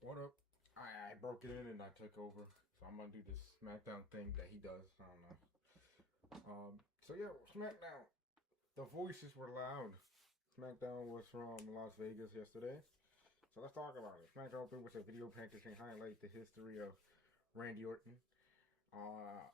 What up? I broke it in and I took over. So I'm gonna do this SmackDown thing that he does. I don't know. So yeah, SmackDown. The voices were loud. SmackDown was from Las Vegas yesterday. So let's talk about it. SmackDown opened with a video package and highlight the history of Randy Orton. Uh,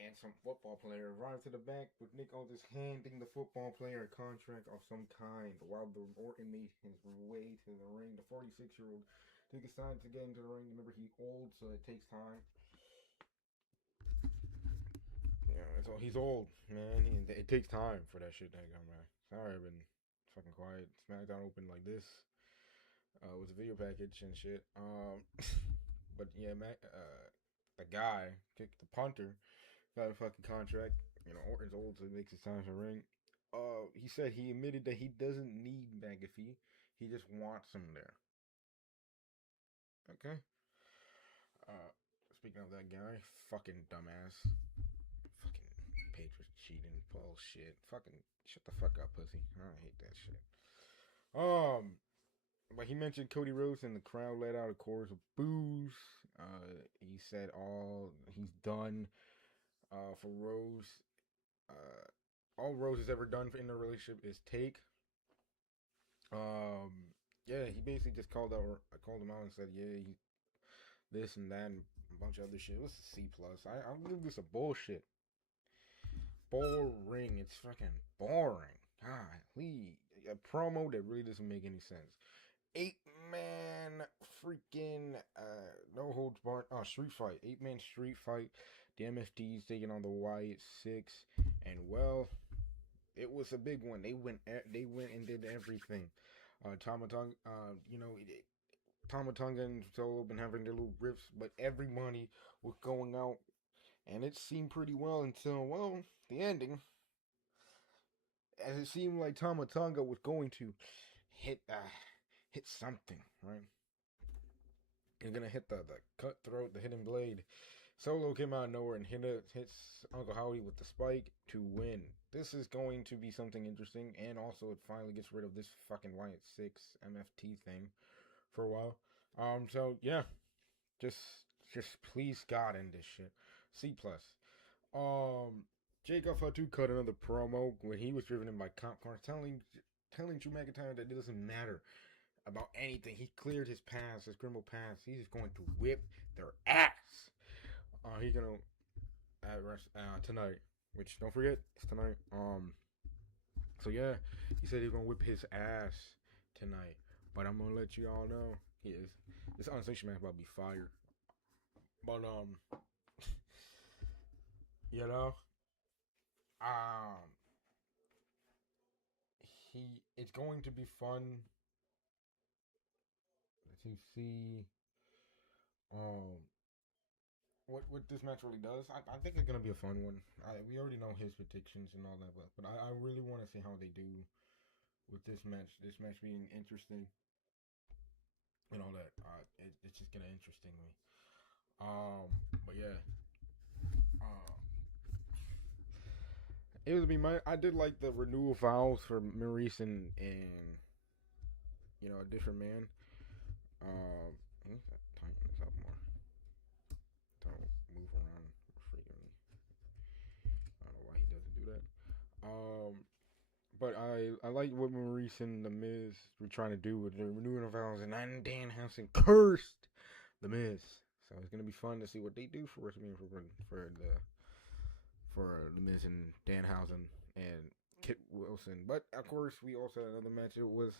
and some football player arrived to the back with Nick Aldis handing the football player a contract of some kind while the Orton made his way to the ring. The 46-year-old took his time to get into the ring. Remember, he's old, so it takes time. Yeah, so he's old, man. It takes time for that shit to come back. Sorry, I've been fucking quiet. SmackDown opened like this. With a video package and shit. But yeah, the guy, the punter, got a fucking contract. You know, Orton's old, so it makes his time to ring. He said he admitted that he doesn't need McAfee. He just wants him there. Okay. Uh, Speaking of that guy, fucking dumbass, fucking Patriots cheating bullshit. Fucking shut the fuck up, pussy. I hate that shit. Um, but he mentioned Cody Rhodes and the crowd let out a chorus of boos. He said he's done. For Rose, all Rose has ever done in a relationship is take. Um, yeah, he basically just called him out and said, yeah, he this and that and a bunch of other shit. It was a C plus. I'll give this a bullshit. Boring. It's fucking boring. Golly, a promo that really doesn't make any sense. 8-man freaking no holds barred street fight. 8-man street fight. The MFTs taking on the Wyatt Six, and well, it was a big one. They went and did everything. Tama Tonga, Tama Tonga and Solo been having their little riffs, but everybody was going out, and it seemed pretty well until the ending, as it seemed like Tama Tonga was going to hit hit something, right? You're gonna hit the cutthroat, the hidden blade. Solo came out of nowhere and hits Uncle Howdy with the spike to win. This is going to be something interesting, and also it finally gets rid of this fucking Wyatt Six MFT thing for a while. So yeah, just just please God end this shit. C plus. Jacob Fatu cut another promo when he was driven in by cop cars, telling Drew McIntyre that it doesn't matter about anything. He cleared his past, his criminal past. He's just going to whip their ass. He's gonna tonight, which don't forget it's tonight. So yeah, he said he's gonna whip his ass tonight. But I'm gonna let you all know he is. This unsanctioned man about to be fired. But you know, um, it's going to be fun to see um what this match really does. I think it's gonna be a fun one. We already know his predictions and all that, but I really want to see how they do with this match. This match being interesting and all that. It's just gonna interesting me. But yeah. Um, it would be my. I did like the renewal vows for Maurice and a different man. Let's tighten this up more. Don't move around freaking. I don't know why he doesn't do that. But I like what Maurice and the Miz were trying to do with the renewal vows, and then Danhausen cursed the Miz. So it's gonna be fun to see what they do for WrestleMania for the Miz and Danhausen and Kit Wilson. But of course, we also had another match. It was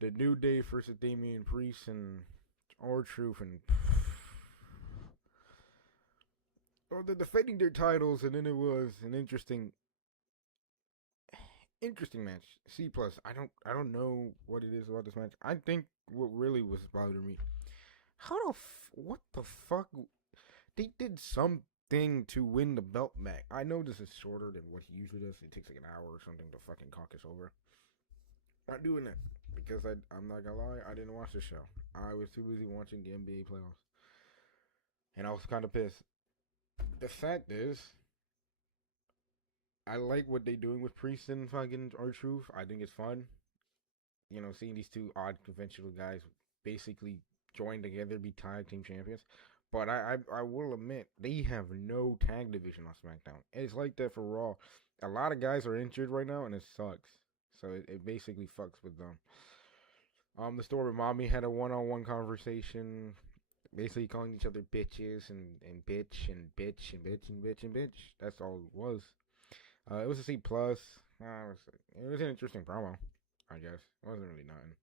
the New Day versus Damian Priest and R-Truth, and they're defending their titles, and then it was an interesting match. C plus. I don't know what it is about this match. I think what really was bothering me. What the fuck? They did something to win the belt back. I know this is shorter than what he usually does. It takes like an hour or something to fucking caucus over. Not doing that because I'm not gonna lie. I didn't watch the show. I was too busy watching the NBA playoffs, and I was kind of pissed. The fact is, I like what they're doing with Priest and fucking R-Truth. I think it's fun. Seeing these two odd conventional guys basically join together, be tag team champions. But I will admit they have no tag division on SmackDown. It's like that for Raw. A lot of guys are injured right now, and it sucks. So it basically fucks with them. The story with Mommy had a one-on-one conversation, basically calling each other bitches and bitch and bitch and bitch and bitch and bitch. That's all it was. It was a C plus. It was an interesting promo, I guess. It wasn't really nothing.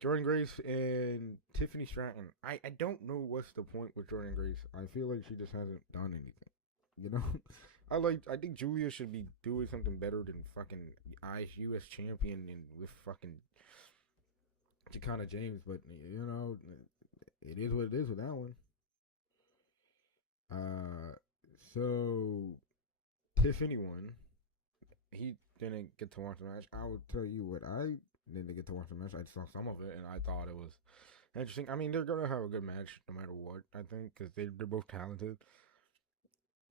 Jordan Grace and Tiffany Stratton. I don't know what's the point with Jordan Grace. I feel like she just hasn't done anything. You know? I think Julia should be doing something better than fucking US champion and with fucking Chicana James, but you know, it is what it is with that one. Uh so Tiffany won. He didn't get to watch the match. I will tell you what, I didn't get to watch the match. I saw some of it, and I thought it was interesting. I mean, they're gonna have a good match no matter what. I think because they're both talented.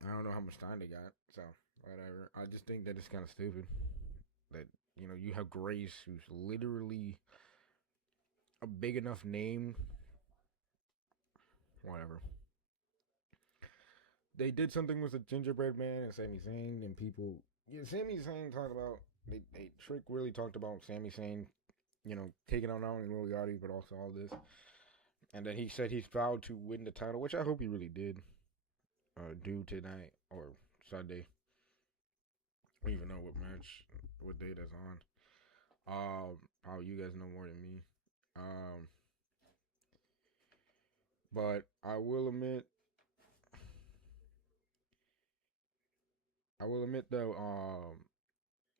I don't know how much time they got, so whatever. I just think that it's kind of stupid that you have Grace, who's literally a big enough name. Whatever. They did something with the gingerbread man and Sami Zayn, and people. Yeah, Sami Zayn talked about. Trick really talked about Sami Zayn, taking on not only Lil Yachty but also all this. And then he said he's vowed to win the title, which I hope he really did. Do tonight or Sunday. I don't even know what day that's on. Oh, you guys know more than me. But I will admit though,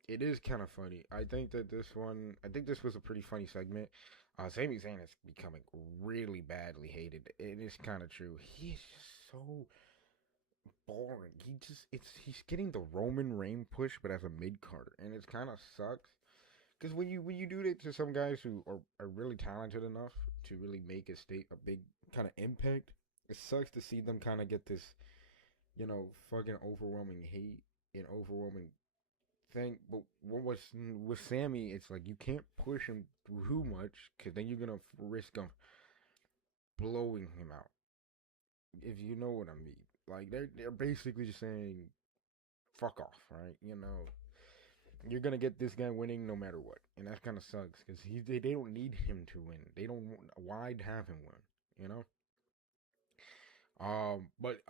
it is kind of funny. I think this was a pretty funny segment. Sami Zayn is becoming really badly hated. It is kind of true. He's just so boring. He's getting the Roman Reign push, but as a mid carder, and it kind of sucks. Because when you do that to some guys who are really talented enough to really make a big kind of impact, it sucks to see them kind of get this, fucking overwhelming hate and overwhelming thing. But what was with Sammy, it's like you can't push him too much because then you're gonna risk him blowing him out. If you know what I mean, like they're basically just saying, "Fuck off," right? You're gonna get this guy winning no matter what, and that kind of sucks because they don't need him to win. They don't. Why have him win? You know. But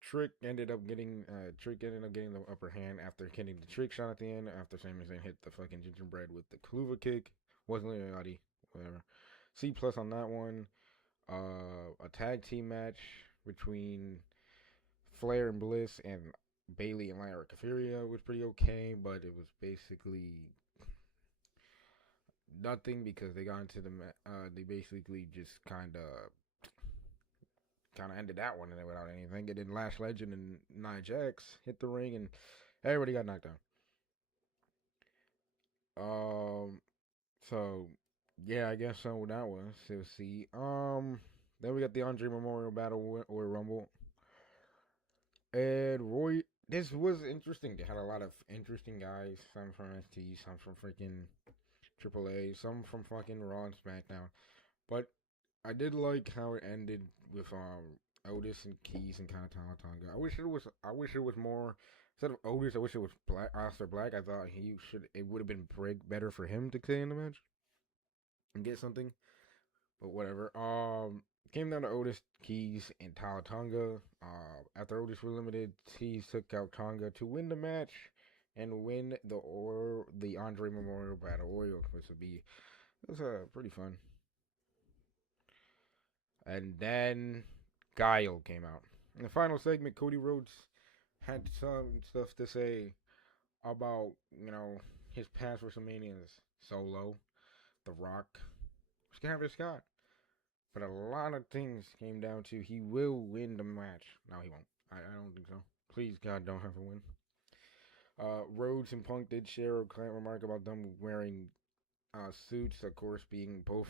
Trick ended up getting the upper hand after hitting the trick shot at the end. After Sami Zayn hit the fucking gingerbread with the Kluva kick, wasn't Leotti, whatever. C plus on that one. A tag team match between Flair and Bliss and Bailey and Lyra Kafiria was pretty okay, but it was basically nothing because they got into they basically just kind of ended that one without anything. And then Lash Legend and Nia Jax hit the ring, and everybody got knocked down. So yeah, I guess so. That was. Let's see. Then we got the Andre Memorial Battle or Rumble, and Roy. This was interesting. They had a lot of interesting guys. Some from ST, some from freaking AAA, some from fucking Raw and SmackDown. But I did like how it ended with Otis and Keys and kind of Tonga. I wish it was more instead of Otis. I wish it was Aleister Black. I thought it would have been better for him to stay in the match and get something. But whatever. Came down to Otis, Keys, and Tonga. After Otis was limited, Keys took out Tonga to win the match and win the Andre Memorial Battle Royal, which was pretty fun. And then Guile came out. In the final segment, Cody Rhodes had some stuff to say about, his past WrestleManias. Solo, The Rock, Scott. But a lot of things came down to he will win the match. No, he won't. I don't think so. Please, God, don't have to win. Rhodes and Punk did share a kind remark about them wearing suits, of course, being both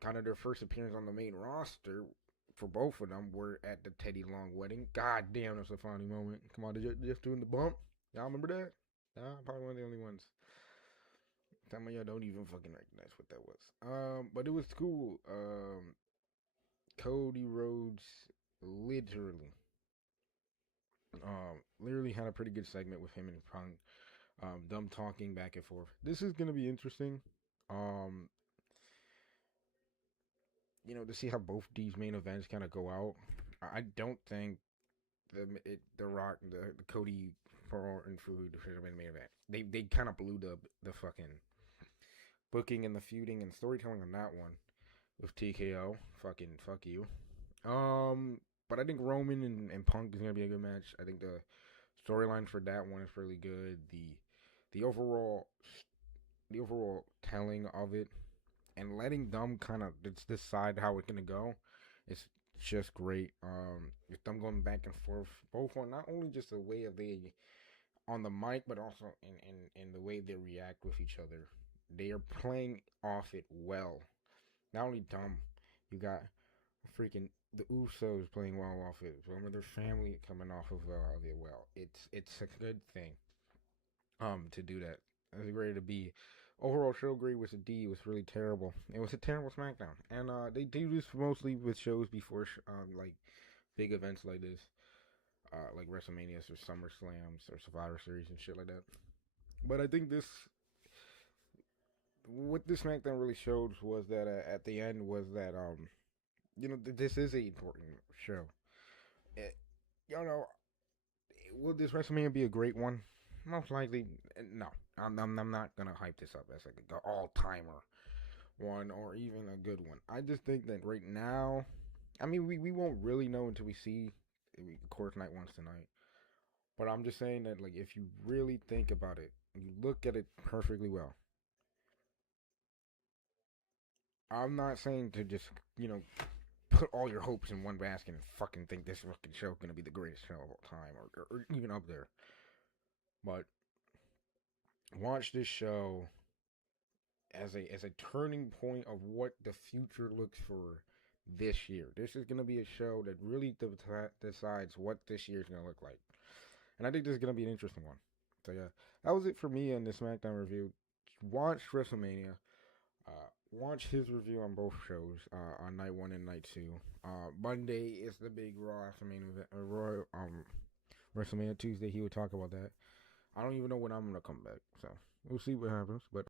kind of their first appearance on the main roster for both of them were at the Teddy Long wedding. God damn, that's a funny moment. Come on, did you just doing the bump? Y'all remember that? Nah, probably one of the only ones. Some of y'all don't even fucking recognize what that was. But it was cool. Cody Rhodes literally, literally had a pretty good segment with him and Punk. Them talking back and forth. This is gonna be interesting. Um, to see how both these main events kind of go out. I don't think the Rock, the Cody Pearl and Food should have been main event. They kind of blew the fucking booking and the feuding and storytelling on that one with TKO. Fucking fuck you. But I think Roman and Punk is gonna be a good match. I think the storyline for that one is really good. The overall telling of it and letting them kind of decide how it's gonna go is just great. With them going back and forth, both on not only just the way of they on the mic, but also in the way they react with each other. They are playing off it well. Not only dumb, you got freaking the Usos playing well off it. Some of their family coming off of it well. It's a good thing. To do that. It's great to be. Overall show grade was a D. It was really terrible. It was a terrible SmackDown, and they do this mostly with shows before like big events like this, like WrestleManias or SummerSlams or Survivor Series and shit like that. But I think what this SmackDown really showed was that at the end was that this is an important show. It, you know, will this WrestleMania be a great one? Most likely, no. I'm not gonna hype this up as like an all timer one or even a good one. I just think that right now, I mean, we won't really know until we see, of course, night one's tonight. But I'm just saying that, like, if you really think about it, you look at it perfectly well. I'm not saying to just, put all your hopes in one basket and fucking think this fucking show is gonna be the greatest show of all time or even up there. But watch this show as a turning point of what the future looks for this year. This is gonna be a show that really decides what this year is gonna look like, and I think this is gonna be an interesting one. So yeah, that was it for me on the SmackDown review. Watch WrestleMania. Watch his review on both shows on night one and night two. Monday is the big Raw after main event. WrestleMania Tuesday he would talk about that. I don't even know when I'm gonna come back, so we'll see what happens. But